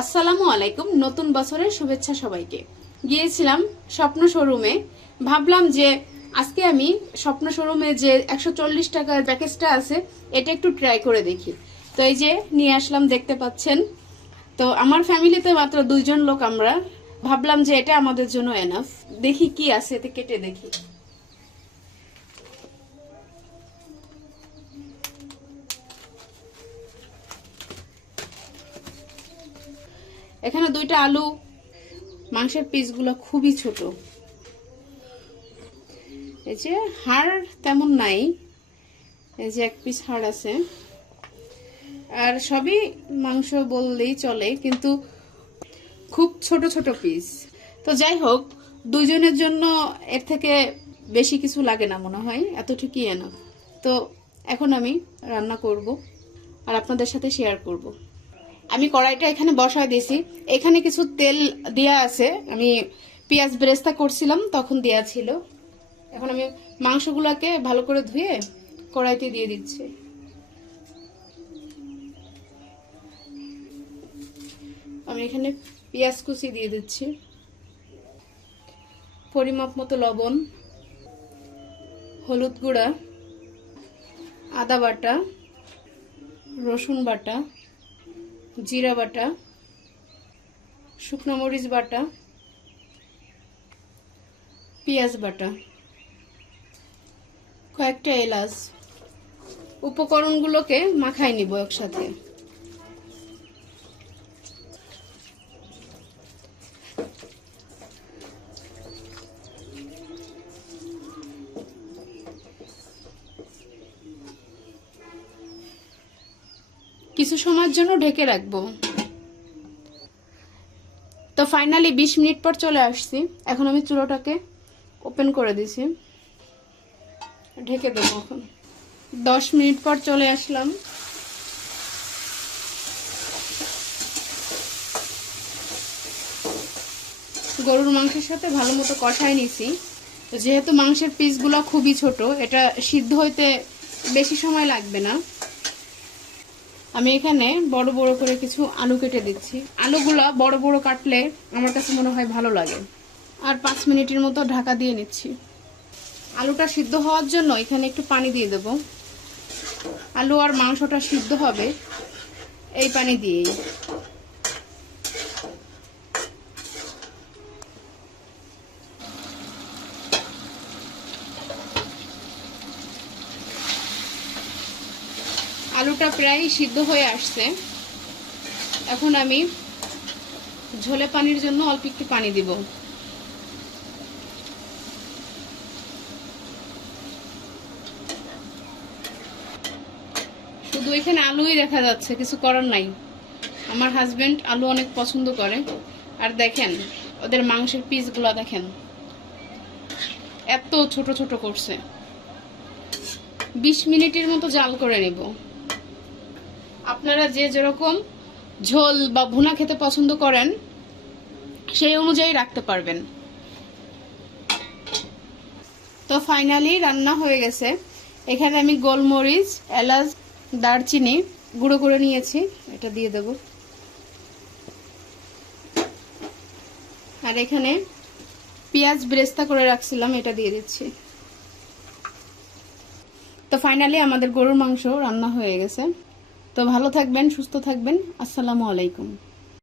আসসালামু আলাইকুম। নতুন বছরের শুভেচ্ছা সবাইকে। গিয়েছিলাম স্বপ্ন শোরুমে, ভাবলাম যে আজকে আমি স্বপ্ন শোরুমে যে 140 টাকার প্যাকেজটা আছে এটা একটু ট্রাই করে দেখি। তো এই যে নিয়ে আসলাম, দেখতে পাচ্ছেন। তো আমার ফ্যামিলিতে মাত্র 2জন লোক আমরা, ভাবলাম যে এটা আমাদের জন্য এনাফ। দেখি কি আছে এতে, কেটে দেখি। এখানে 2টা আলু, মাংসের পিসগুলো খুবই ছোট। এই যে হাড় তেমন নাই, এই যে 1 পিস হাড় আছে, আর সবই মাংস বললেই চলে, কিন্তু খুব ছোট ছোট পিস। তো যাই হোক, 2জনের জন্য এর থেকে বেশি কিছু লাগে না মনে হয়, এতটুকুই এনাফ। তো এখন আমি রান্না করব আর আপনাদের সাথে শেয়ার করব। আমি কড়াইটা এখানে বসায় দিয়েছি, এখানে কিছু তেল দেয়া আছে, আমি পেঁয়াজ বেরেস্তা করছিলাম তখন দেয়া ছিল। এখন আমি মাংসগুলোকে ভালো করে ধুয়ে কড়াইতে দিয়ে দিচ্ছি। আমি এখানে পেঁয়াজ কুচি দিয়ে দিচ্ছি, পরিমাপ মতো লবণ, হলুদ গুঁড়া, আদা বাটা, রসুন বাটা, জিরা বাটা, শুকনো মরিচ বাটা, পেঁয়াজ বাটা, কয়েকটা এলাচ। উপকরণগুলোকে মাখাই নিব একসাথে। কিছু সময়ের জন্য ঢেকে রাখবো। তো ফাইনালি 20 মিনিট পর চলে আসছি। এখন আমি চুলোটাকে ওপেন করে দিছি, ঢেকে দেবো। এখন 10 মিনিট পর চলে আসলাম। গরুর মাংসের সাথে ভালো মতো কষায় নিছি। তো যেহেতু মাংসের পিসগুলো খুবই ছোট, এটা সিদ্ধ হইতে বেশি সময় লাগবে না। আমি এখানে বড় বড় করে কিছু আলু কেটে দিচ্ছি। আলুগুলা বড় বড় কাটলে আমার কাছে মনে হয় ভালো লাগে। আর 5 মিনিটের মতো ঢাকা দিয়ে নিচ্ছি। আলুটা সিদ্ধ হওয়ার জন্য এখানে একটু পানি দিয়ে দেব। আলু আর মাংসটা সিদ্ধ হবে এই পানি দিয়েই। আলুটা প্রায় সিদ্ধ হয়ে আসছে। এখন আমি ঝোলে পানির জন্য অল্প একটু পানি দিব। শুধু এখানে আলুই দেখা যাচ্ছে, কিছু করার নাই। আমার হাজবেন্ড আলু অনেক পছন্দ করে। আর দেখেন ওদের মাংসের পিসগুলো দেখেন, এত ছোট ছোট করছে। 20 মিনিটের মতো জাল করে নেব। আপনারা যে যেরকম ঝোল বা ভুনা খেতে পছন্দ করেন সেই অনুযায়ী রাখতে পারবেন। তো ফাইনালি রান্না হয়ে গেছে। এখানে আমি গোলমরিচ, এলাচ, দারচিনি গুঁড়ো করে নিয়েছি, এটা দিয়ে দেব। আর এখানে পেঁয়াজ বেরেস্তা করে রাখছিলাম, এটা দিয়ে দিচ্ছি। তো ফাইনালি আমাদের গরুর মাংস রান্না হয়ে গেছে। তো ভালো থাকবেন, সুস্থ থাকবেন। আসসালামু আলাইকুম।